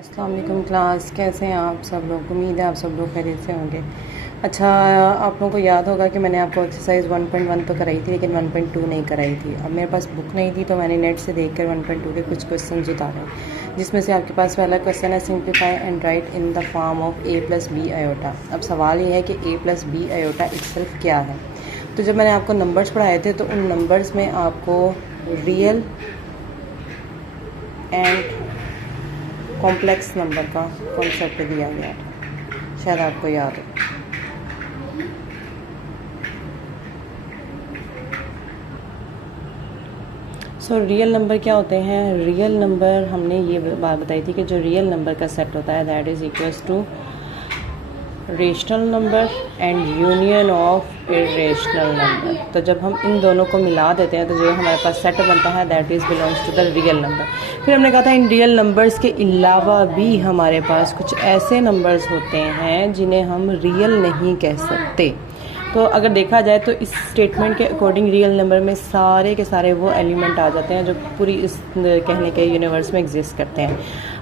अस्सलाम वालेकुम क्लास, कैसे हैं आप सब लोग। उम्मीद है आप सब लोग खैरियत से होंगे। अच्छा, आप लोगों को याद होगा कि मैंने आपको एक्सरसाइज 1.1 तो कराई थी, लेकिन 1.2 नहीं कराई थी। अब मेरे पास बुक नहीं थी तो मैंने नेट से देखकर 1.2 के कुछ क्वेश्चन उतारे, जिसमें से आपके पास पहला क्वेश्चन है simplify and write in the form of a plus B iota. अब सवाल ये है कि a plus B iota itself क्या है। तो जब मैंने आपको नंबर्स पढ़ाए थे तो उन नंबर्स में आपको रियल एंड कॉम्प्लेक्स नंबर का कॉन्सेप्ट दिया गया था, शायद आपको याद हो। रियल नंबर क्या होते हैं। रियल नंबर हमने ये बात बताई थी कि जो रियल नंबर का सेट होता है that is equals to rational number and union of irrational number. तो जब हम इन दोनों को मिला देते हैं तो जो हमारे पास सेट बनता है that is belongs to the real number. फिर हमने कहा था इन रियल नंबर्स के अलावा भी हमारे पास कुछ ऐसे नंबर्स होते हैं जिन्हें हम रियल नहीं कह सकते। तो अगर देखा जाए तो इस स्टेटमेंट के अकॉर्डिंग रियल नंबर में सारे के सारे वो एलिमेंट आ जाते हैं जो पूरी इस कहने के यूनिवर्स में एग्जिस्ट करते हैं,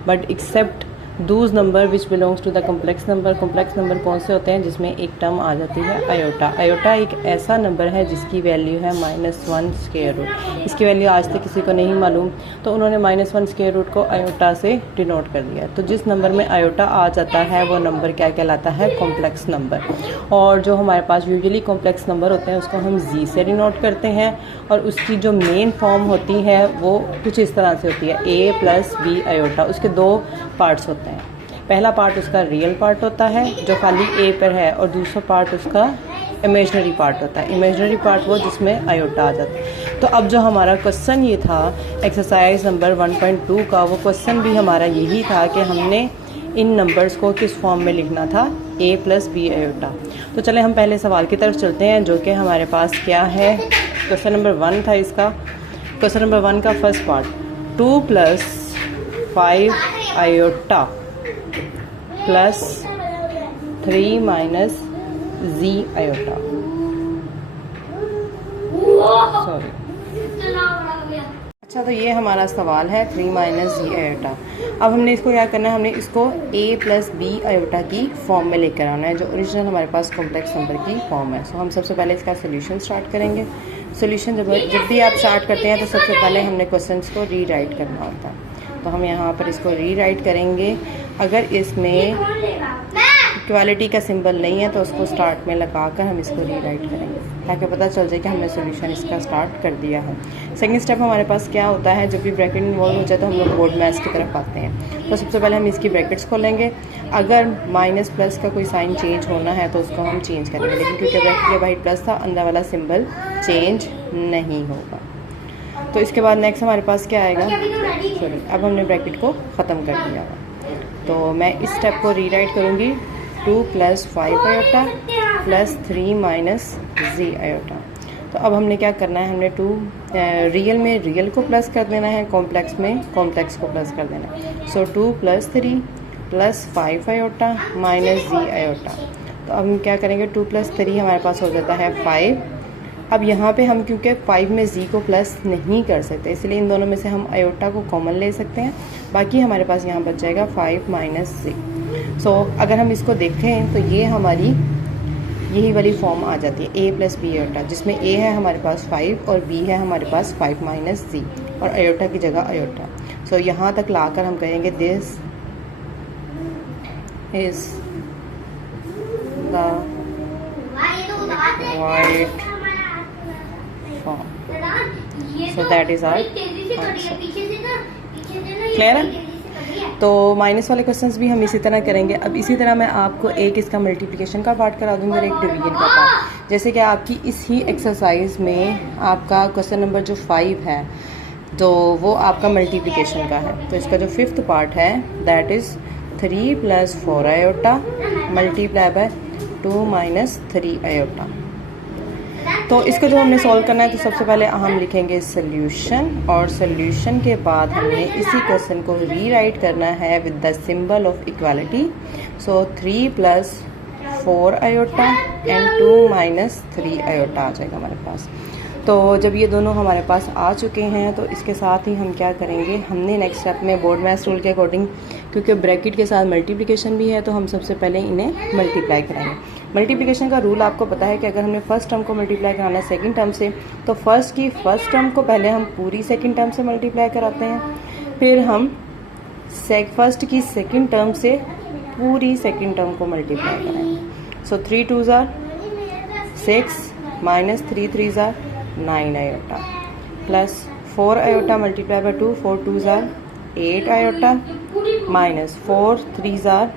but except those number which belongs to the complex number. Complex number कौन से होते हैं? जिसमें एक टर्म आ जाती है आयोटा। आयोटा एक ऐसा नंबर है जिसकी वैल्यू है -1 स्क्वायर रूट। इसकी वैल्यू आज तक किसी को नहीं मालूम, तो उन्होंने -1 स्क्वायर रूट को आयोटा से डिनोट कर दिया। तो जिस नंबर में आयोटा आ जाता है वो नंबर क्या कहलाता है? Complex number. और जो हमारे पास यूजुअली कॉम्प्लेक्स नंबर होते हैं उसको हम जी से डिनोट करते हैं, और उसकी जो मेन फॉर्म होती है वो कुछ इस तरह से होती है a प्लस बी आयोटा। उसके दो पार्ट्स होते हैं। पहला पार्ट उसका रियल पार्ट होता है जो खाली a पर है, और दूसरा पार्ट उसका इमेजनरी पार्ट होता है। इमेजनरी पार्ट वो जिसमें आयोटा आ जाता है। तो अब जो हमारा क्वेश्चन ये था एक्सरसाइज नंबर 1.2 का, वो क्वेश्चन भी हमारा यही था कि हमने इन नंबर्स को किस फॉर्म में लिखना था, a प्लस बी आयोटा। तो चले हम पहले सवाल की तरफ चलते हैं, जो कि हमारे पास क्या है। क्वेश्चन नंबर 1 था इसका। क्वेश्चन नंबर 1 का first part 2 plus 5 iota plus 3 minus जी आयोटा। सॉरी, अच्छा, तो ये हमारा सवाल है 3 माइनस जी आयोटा। अब हमने इसको क्या करना है, हमने इसको a प्लस बी आयोटा की फॉर्म में लेकर आना है, जो ओरिजिनल हमारे पास कॉम्प्लेक्स नंबर की फॉर्म है। सो हम सबसे पहले इसका सोल्यूशन स्टार्ट करेंगे। सोल्यूशन जब भी आप स्टार्ट करते हैं तो सबसे पहले हमने क्वेश्चंस को रीराइट करना होता है। तो हम यहाँ पर इसको रीराइट करेंगे। अगर इसमें इक्वालिटी का सिंबल नहीं है तो उसको स्टार्ट में लगाकर हम इसको रीराइट करेंगे, ताकि पता चल जाए कि हमने सोल्यूशन इसका स्टार्ट कर दिया है। सेकंड स्टेप हमारे पास क्या होता है, जब भी ब्रैकेट इन्वॉल्व हो जाए तो हम लोग बोर्ड मैथ्स की तरफ आते हैं। तो सबसे पहले हम इसकी ब्रैकेट्स खोलेंगे। अगर माइनस प्लस का कोई साइन चेंज होना है तो उसको हम चेंज करेंगे, लेकिन क्योंकि ब्रैकेट के बाहर प्लस था, अंदर वाला सिंबल चेंज नहीं होगा। तो इसके बाद नेक्स्ट हमारे पास क्या आएगा, सॉरी, अब हमने ब्रैकेट को ख़त्म कर दिया हुआ। तो मैं इस स्टेप को रीराइट करूँगी 2 प्लस 5 आयोटा प्लस 3 माइनस जी आयोटा। तो अब हमने क्या करना है, हमने रियल में रियल को प्लस कर देना है, कॉम्प्लेक्स में कॉम्प्लेक्स को प्लस कर देना है। सो 2 प्लस 3 प्लस 5 आयोटा माइनस जी आयोटा। तो अब हम क्या करेंगे, 2 प्लस 3 हमारे पास हो जाता है 5। अब यहाँ पे हम क्योंकि 5 में जी को प्लस नहीं कर सकते, इसलिए इन दोनों में से हम आयोटा को कॉमन ले सकते हैं। बाकी हमारे पास यहाँ बच जाएगा 5 माइनस जी। सो अगर हम इसको देखें तो ये हमारी यही वाली फॉर्म आ जाती है a प्लस बी आयोटा, जिसमें a है हमारे पास 5 और b है हमारे पास 5 माइनस जी, और आयोटा की जगह आयोटा। सो यहाँ तक लाकर हम कहेंगे this is the right form. So that is our answer. Clear है? तो माइनस वाले क्वेश्चंस भी हम इसी तरह करेंगे। अब इसी तरह मैं आपको एक इसका मल्टीप्लिकेशन का पार्ट करा दूंगी और एक डिवीजन का पार्ट। जैसे कि आपकी इस ही एक्सरसाइज में आपका क्वेश्चन नंबर जो 5 है तो वो आपका मल्टीप्लिकेशन का है। तो इसका जो 5th पार्ट है that is 3 plus 4 iota multiply by 2 minus 3 iota. तो इसको जो हमने सॉल्व करना है तो सबसे पहले हम लिखेंगे सोल्यूशन, और सोल्यूशन के बाद हमने इसी क्वेश्चन को रीराइट करना है with the symbol of equality. So 3 plus 4 iota and 2 minus 3 iota आ जाएगा हमारे पास। तो जब ये दोनों हमारे पास आ चुके हैं तो इसके साथ ही हम क्या करेंगे, हमने नेक्स्ट स्टेप में बोर्ड मैथ्स रूल के अकॉर्डिंग क्योंकि ब्रैकेट के साथ मल्टीप्लिकेशन भी है तो हम सबसे पहले इन्हें मल्टीप्लाई कराएंगे। मल्टीप्लिकेशन का रूल आपको पता है कि अगर हमने फर्स्ट टर्म को मल्टीप्लाई कराना है सेकंड टर्म से, तो फर्स्ट टर्म को पहले हम पूरी सेकंड टर्म से मल्टीप्लाई कराते हैं, फिर हम फर्स्ट की सेकंड टर्म से पूरी सेकंड टर्म को मल्टीप्लाई कराएंगे। सो 3 2s are 6 minus 3 3s are 9 iota plus 4 iota multiply by 2, 4 2s are 8 iota minus 4 3s are,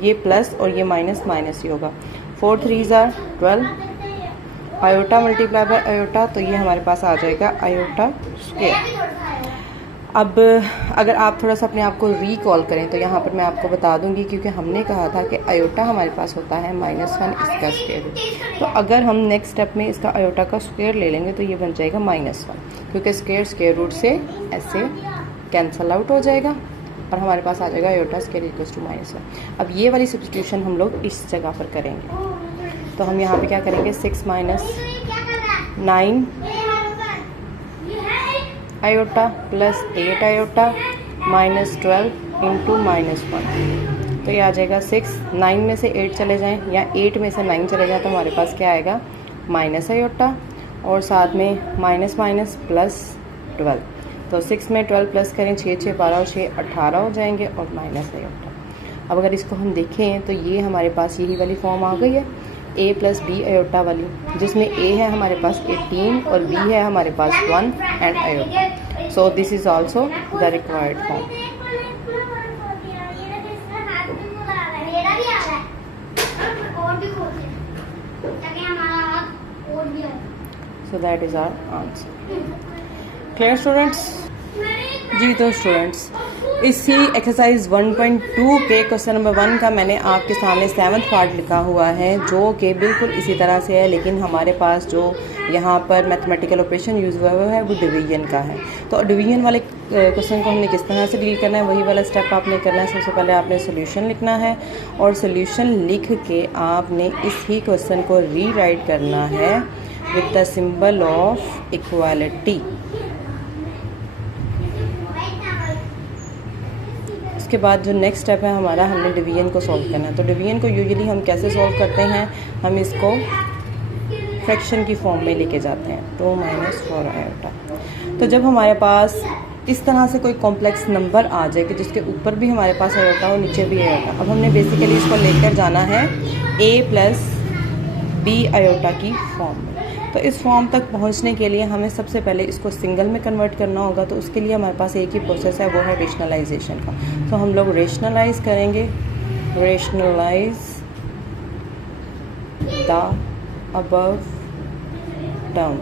ये प्लस और ये माइनस माइनस ही होगा, 4 3s are 12 iota multiply by iota, तो ये हमारे पास आ जाएगा आयोटा स्क्वायर। अब अगर आप थोड़ा सा अपने आप को रिकॉल करें तो यहाँ पर मैं आपको बता दूंगी, क्योंकि हमने कहा था कि आयोटा हमारे पास होता है -1 इसका स्क्वायर रूट, तो अगर हम नेक्स्ट स्टेप में इसका आयोटा का स्क्वायर ले लेंगे तो ये बन जाएगा -1, क्योंकि स्क्वायर रूट से ऐसे कैंसल आउट हो जाएगा और हमारे पास आ जाएगा आयोटा स्क्वायर इक्वल्स टू -1। अब ये वाली सब्स्टिट्यूशन हम लोग इस जगह पर करेंगे, तो हम यहाँ पे क्या करेंगे 6 minus 9 iota plus 8 iota minus 12 into -1, तो ये आ जाएगा 6। 9 में से 8 चले जाएं या 8 में से 9 चले जाएं तो हमारे पास क्या आएगा माइनस आयोटा और साथ में माइनस माइनस प्लस 12, तो 6 में 12 प्लस करें 6 6 12 और 6 18 हो जाएंगे और माइनस आयोटा। अब अगर इसको हम देखें तो ये हमारे पास यही वाली फॉर्म आ गई है a प्लस बी आयोटा वाली, जिसमें a है हमारे पास 18 और b है हमारे पास 1 and iota. So this is also the required form. So that is our answer. Clear students? जी तो स्टूडेंट्स, इसी एक्सरसाइज 1.2 के क्वेश्चन नंबर 1 का मैंने आपके सामने 7th पार्ट लिखा हुआ है, जो कि बिल्कुल इसी तरह से है, लेकिन हमारे पास जो यहाँ पर मैथमेटिकल ऑपरेशन यूज़ हुआ है वो डिवीजन का है। तो डिवीजन वाले क्वेश्चन को हमने किस तरह से डील करना है, वही वाला स्टेप आपने करना है। सबसे पहले आपने सोल्यूशन लिखना है और सोल्यूशन लिख के आपने इसी क्वेश्चन को रीराइट करना है with the symbol of equality. उसके बाद जो नेक्स्ट स्टेप है हमारा, हमने डिवीजन को सॉल्व करना है। तो डिवीजन को यूजुअली हम कैसे सॉल्व करते हैं, हम इसको फ्रैक्शन की फॉर्म में लेके जाते हैं, 2 माइनस 4 आयोटा। तो जब हमारे पास इस तरह से कोई कॉम्प्लेक्स नंबर आ जाए कि जिसके ऊपर भी हमारे पास आयोटा और नीचे भी आयोटा, अब हमने बेसिकली इसको लेकर जाना है a प्लस बी आयोटा की फॉर्म में। तो इस फॉर्म तक पहुंचने के लिए हमें सबसे पहले इसको सिंगल में कन्वर्ट करना होगा, तो उसके लिए हमारे पास एक ही प्रोसेस है, वो है रेशनलाइजेशन का। तो हम लोग रेशनलाइज करेंगे, रेशनलाइज द अबव टर्म।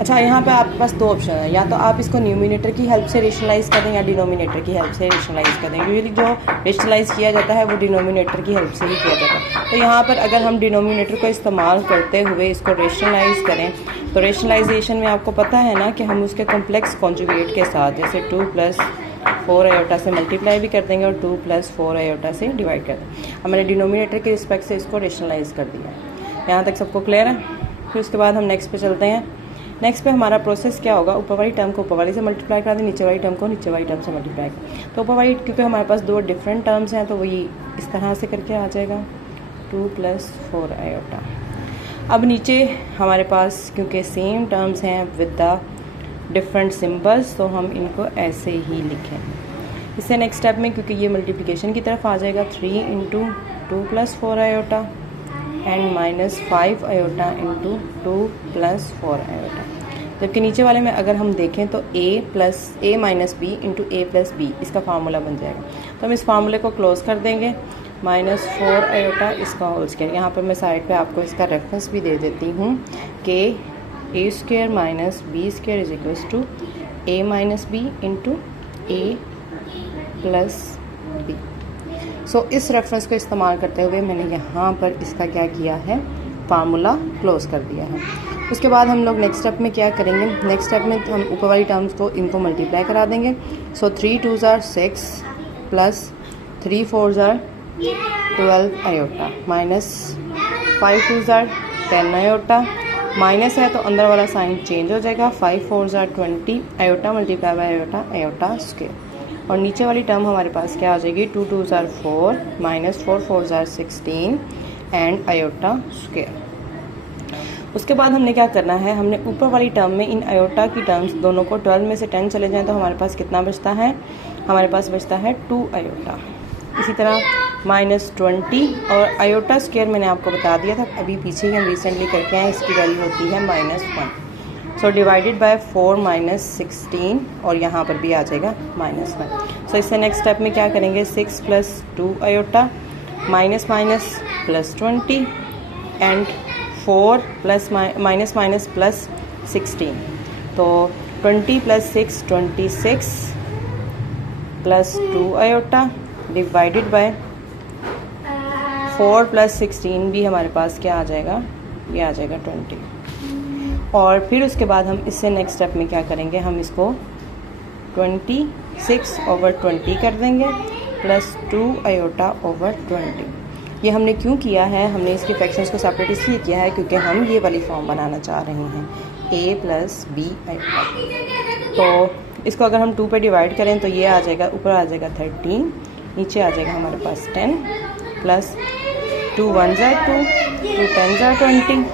अच्छा, यहाँ पे आपके पास दो ऑप्शन है, या तो आप इसको न्यूमिनेटर की हेल्प से रेशनलाइज कर दें या डिनोमिनेटर की हेल्प से रेशनलाइज कर दें। यूजुअली जो रेशनलाइज किया जाता है वो डिनोमिनेटर की हेल्प से ही किया जाता है। तो यहाँ पर अगर हम डिनोमिनेटर को इस्तेमाल करते हुए इसको रेशनलाइज करें, तो रेशनलाइजेशन में आपको पता है ना कि हम उसके कॉम्प्लेक्स कॉन्जुगेट के साथ जैसे 2 प्लस 4 आयोटा से मल्टीप्लाई भी कर देंगे और 2 प्लस 4 आयोटा से डिवाइड कर देंगे। हमने डिनोमिनेटर के रिस्पेक्ट से इसको रेशनलाइज कर दिया। यहाँ तक सबको क्लियर है? फिर उसके बाद हम नेक्स्ट पे चलते हैं। नेक्स्ट पे हमारा प्रोसेस क्या होगा, ऊपर वाली टर्म को ऊपर वाली से मल्टीप्लाई करा दें, नीचे वाली टर्म को नीचे वाली टर्म से मल्टीप्लाई करें। तो ऊपर वाली, क्योंकि हमारे पास दो डिफरेंट टर्म्स हैं, तो वही इस तरह से करके आ जाएगा 2 प्लस 4 आयोटा। अब नीचे हमारे पास क्योंकि सेम टर्म्स हैं विद द डिफरेंट सिम्बल्स, तो हम इनको ऐसे ही लिखें। इससे नेक्स्ट स्टेप में क्योंकि ये मल्टीप्लिकेशन की तरफ आ जाएगा, 3 into 2 plus 4 iota and minus 5 iota into 2 plus 4 iota. जबकि नीचे वाले में अगर हम देखें तो a minus B into a plus B इसका फार्मूला बन जाएगा। तो हम इस फार्मूले को क्लोज कर देंगे, -4 आयोटा इसका होल स्क्वायर। यहाँ पर मैं साइड पे आपको इसका रेफरेंस भी दे देती हूँ कि a square minus B square is equals to a minus B into a plus B. So इस रेफरेंस को इस्तेमाल करते हुए मैंने यहाँ पर इसका क्या किया है, फार्मूला क्लोज कर दिया है। उसके बाद हम लोग नेक्स्ट स्टेप में क्या करेंगे, नेक्स्ट स्टेप में हम ऊपर वाली टर्म्स को इनको मल्टीप्लाई करा देंगे। सो 3 2s are 6 plus 3 4s are 12 iota minus 5 2s are 10 iota. Minus है तो अंदर वाला साइन चेंज हो जाएगा, 5 4s are 20 iota multiply by iota, iota square. और नीचे वाली टर्म हमारे पास क्या आ जाएगी, 2 2 ज़ार 4 माइनस 4 4 ज़ार 16 एंड आयोटा स्क्वायर। उसके बाद हमने क्या करना है, हमने ऊपर वाली टर्म में इन आयोटा की टर्म्स दोनों को 12 में से 10 चले जाएं तो हमारे पास कितना बचता है, हमारे पास बचता है 2 आयोटा। इसी तरह -20 और आयोटा स्क्वायर मैंने आपको बता दिया था, अभी पीछे ही हम रिसेंटली करके आए, इसकी वैल्यू होती है -1। सो डिवाइडेड बाय 4 माइनस 16 और यहाँ पर भी आ जाएगा -1। सो इससे नेक्स्ट स्टेप में क्या करेंगे, 6 + 2 iota minus minus +20 and 4 plus minus plus 16, तो 20 + 6 26 + 2 आयोटा डिवाइडेड बाय 4 + 16 भी हमारे पास क्या आ जाएगा, ये आ जाएगा 20। और फिर उसके बाद हम इससे नेक्स्ट स्टेप में क्या करेंगे, हम इसको 26/20 कर देंगे प्लस 2 आयोटा ओवर 20। ये हमने क्यों किया है, हमने इसके फ्रैक्शंस को सेपरेट इसलिए किया है क्योंकि हम ये वाली फॉर्म बनाना चाह रहे हैं, a + b आयोटा। तो इसको अगर हम 2 पे डिवाइड करें तो ये आ जाएगा, ऊपर आ जाएगा 13, नीचे आ जाएगा हमारे पास 10 प्लस 2 1 ज़ार 2 2 10 ज़ार 20,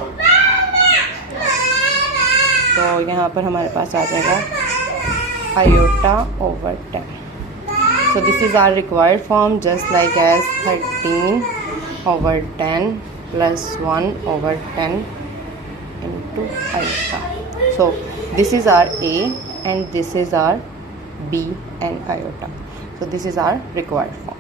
तो यहाँ पर हमारे पास आ जाएगा iota over 10। So this is our required form, just like as 13/10 plus 1/10 into iota. So this is our A and this is our B and iota. So this is our required form.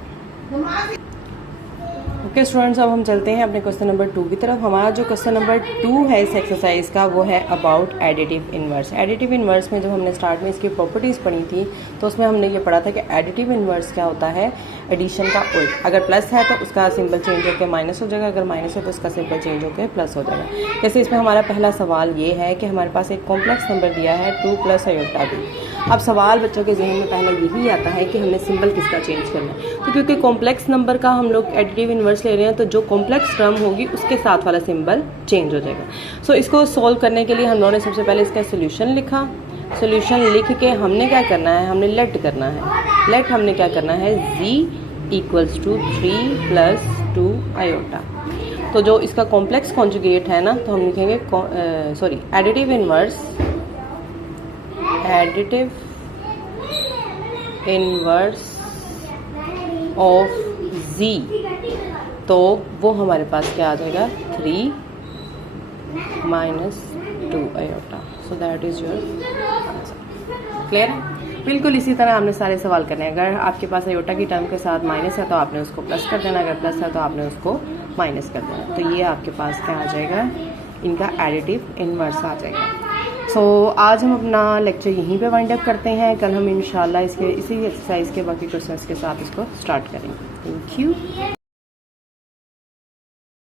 Okay students, अब हम चलते हैं अपने question number 2 की तरफ। हमारा जो question number 2 है इस एक्सरसाइज का वो है about additive inverse. Additive inverse में जब हमने स्टार्ट में इसकी प्रॉपर्टीज़ पढ़ी थी तो उसमें हमने ये पढ़ा था कि एडिटिव इन्वर्स क्या होता है, एडिशन का उल्ट। अगर प्लस है तो उसका सिंबल चेंज होकर माइनस हो जाएगा, अगर माइनस है तो उसका सिंबल चेंज होकर प्लस हो जाएगा। जैसे इसमें हमारा पहला सवाल ये है कि हमारे पास एक कॉम्प्लेक्स नंबर दिया है 2 + आयोटा b। अब सवाल बच्चों के जहन में पहले यही आता है कि हमें सिंबल किसका चेंज करना है, तो क्योंकि कॉम्प्लेक्स नंबर का हम लोग एडिटिव इन्वर्स ले रहे हैं तो जो कॉम्प्लेक्स टर्म होगी उसके साथ वाला सिंबल चेंज हो जाएगा। सो इसको सॉल्व करने के लिए हम लोगों ने सबसे पहले इसका सोल्यूशन लिखा। सोल्यूशन लिख के हमने क्या करना है, हमने लेट करना है। लेट हमने क्या करना है, z = 3 + 2 आयोटा। तो जो इसका कॉम्प्लेक्स कॉन्जुगेट है ना, तो हम लिखेंगे एडिटिव इन्वर्स ऑफ z, तो वो हमारे पास क्या आ जाएगा, 3 - 2 iota. So that is your answer. Clear है? बिल्कुल इसी तरह हमने सारे सवाल करने हैं। अगर आपके पास आयोटा की टर्म के साथ माइनस है तो आपने उसको प्लस कर देना, अगर प्लस है तो आपने उसको माइनस कर देना। तो ये आपके पास क्या आ जाएगा, इनका एडिटिव इन्वर्स आ जाएगा। सो आज हम अपना लेक्चर यहीं पे वाइंड अप करते हैं। कल हम इंशाल्लाह इसी एक्सरसाइज के बाकी क्वेश्चंस के साथ इसको स्टार्ट करेंगे। Thank you.